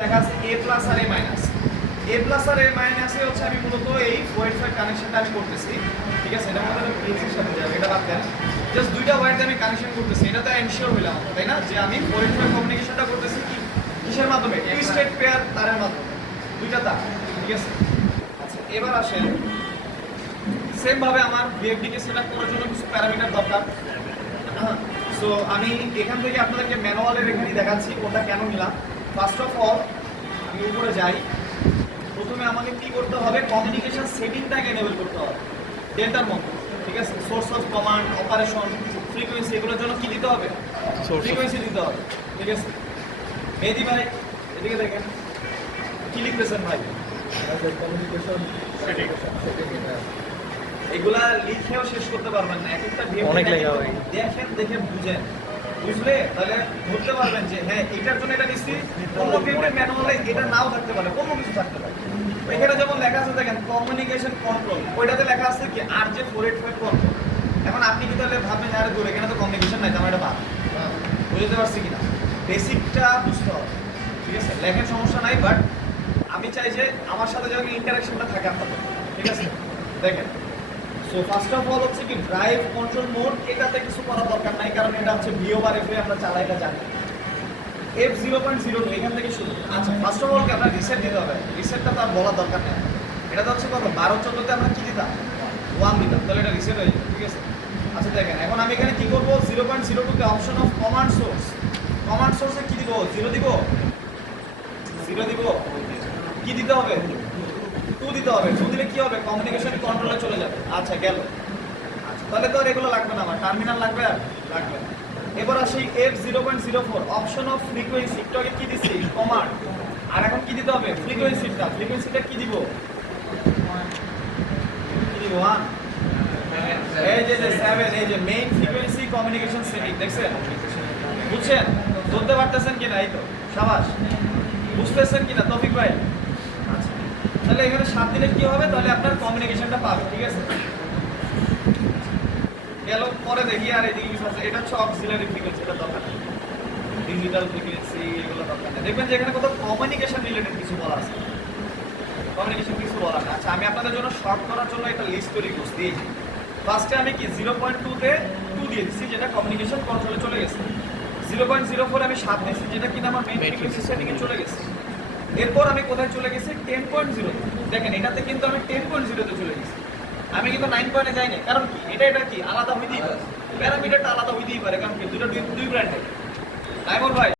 দেখা আছে এ প্লাস আর এ মাইনাস। এ প্লাস আর এ মাইনাসে হচ্ছে আমি মূলত এই ওয়াইফাই কানেকশনটা আমি করতেছি, ঠিক আছে? এটা মধ্যে পিএসসির সাথে যাবে, এটা বাদ দেন। জাস্ট দুইটা ওয়্যার দিয়ে আমি কানেকশন করতেছি, এটাতে এনশিওর হইলাম, তাই না, যে আমি ওয়াইফাই কমিউনিকেশনটা করতেছি কি কিসের মাধ্যমে? টুইস্টেড পেয়ার তারের মাধ্যমে, দুইটা তার, ঠিক আছে? আচ্ছা, এবার আসেন সেম ভাবে আমার ভিএফডি কে সেটআপ করার জন্য কিছু প্যারামিটার দরকার। সো আমি এখান থেকে আপনাদেরকে ম্যানুয়ালের এখানে দেখাচ্ছি কোনটা কেন নিলাম। ফার্স্ট অফ অল আমি উপরে যাই, প্রথমে আমাকে কি করতে হবে, কমিউনিকেশন সেটিংটাকে এনেবল করতে হবে ডেল্টার মধ্যে, ঠিক আছে? Source of command, operation, frequency, এগুলোর জন্য কি দিতে হবে? ফ্রিকোয়েন্সি দিতে হবে, ঠিক আছে? মেহেদি ভাই এদিকে দেখেন, কি লিখতেছেন ভাই? Communication setting. এগুলা লিখেও শেষ করতে পারবেন না, এক একটা অনেক লেখা হয়। দেখেন, দেখে বুঝেন, বুঝলে তাহলে বুঝতে পারবেন যে হ্যাঁ এটার জন্য এটা নিচ্ছি, অন্য পেপারে ম্যানুয়ালে এটা নাও থাকতে পারে, অন্য কিছু থাকতে পারে। এখানে যেমন লেখা আছে দেখেন কমিউনিকেশন কন্ট্রোল, ওইটাতে লেখা আছে কি RJ485 কন্ট্রোল। এখন আপনি কি তাহলে ভাববেন আরে দূর, এখানে তো কমিউনিকেশন নাই, আমার এটা বাদ। বুঝতে পারছি কিনা? বেসিকটা বুঝতে হবে, ঠিক আছে? লেখার সমস্যা নাই, বাট আমি চাই যে আমার সাথে যেন ইন্টারাকশনটা থাকে আপনাদের, ঠিক আছে? দেখেন, সো ফার্স্ট অফ অল হচ্ছে কি ড্রাইভ কন্ট্রোল মোড, এটাতে কিছু করার দরকার নাই, কারণ এটা হচ্ছে ভিও বার এফে আমরা চালাইটা জানি। F0.02 এখান থেকে শুরু। আচ্ছা, ফার্স্ট অফ অল কি আপনার রিসেট দিতে হবে? রিসেটটা তো আর বলার দরকার নেই, এটা তো হচ্ছে কত 12-14 তে আমরা কি দিতাম, 1 দিতাম, তাহলে এটা রিসেট হয়ে যাবে, ঠিক আছে? আচ্ছা দেখেন, এখন আমি এখানে কি করব, 0.02 তে option of command source, command সোর্সে কি দিব, 0 দিব, 0 দিব, কি দিতে হবে, 2 দিতে হবে। 2 দিলে কি হবে, কমিউনিকেশন কন্ট্রোলে চলে যাবে। আচ্ছা গেল। আচ্ছা, তাহলে তো আর এগুলো লাগবে না, আমার টার্মিনাল লাগবে আর লাগবে না। এবার আসি F0.04 অপশন অফ ফ্রিকোয়েন্সি, একটু আগে কি দিছি, কমান্ড, আর এখন কি দিতে হবে, ফ্রিকোয়েন্সিটা। ফ্রিকোয়েন্সিটা কি দিব, কি দিব 1, এই যে 7, এই যে মেইন ফ্রিকোয়েন্সি কমিউনিকেশন সেটিং, দেখছেন? বুঝছেন? ধরতে পারতেছেন কিনা? এই তো শাবাশ। বুঝতেছেন কিনা তৌফিক ভাই? আচ্ছা, তাহলে এখানে 7 দিলে কি হবে, তাহলে আপনার কমিউনিকেশনটা পাবে, ঠিক আছে? গেল। পরে দেখি আর এদিকে কিছু আছে, এটা হচ্ছে অক্সিলারি ফ্রিকোয়েন্সি, এটা দরকার নেই। ডিজিটাল ফ্রিকোয়েন্সি এগুলো দরকার নেই। দেখবেন যে এখানে কত কমিউনিকেশন রিলেটেড কিছু বলা আছে, কমিউনিকেশন কিছু বলা আছে। আচ্ছা, আমি আপনাদের জন্য শর্ট করার জন্য একটা লিস্ট তৈরি করছি। এই যে ফার্স্টে আমি কি 0.2 তে 2 দিয়ে দিচ্ছি, যেটা কমিউনিকেশন কন্ট্রোলে চলে গেছে। 0.04 আমি 7 দিচ্ছি, যেটা কিনা আমার মেইন ফ্রিকোয়েন্সি সেটিংয়ে চলে গেছে। এরপর আমি কোথায় চলে গেছি, 10.0। দেখেন এটাতে কিন্তু আমি 10.0 তে চলে গেছি, আমি কিন্তু 9 পয়েন্টে যাইনি। কারণ কি, এটা কি আলাদা হইতেই পারে, প্যারামিটারটা আলাদা হইতেই পারে, কারণ কি দুটো দুই ব্র্যান্ডের। তাই বল ভাই।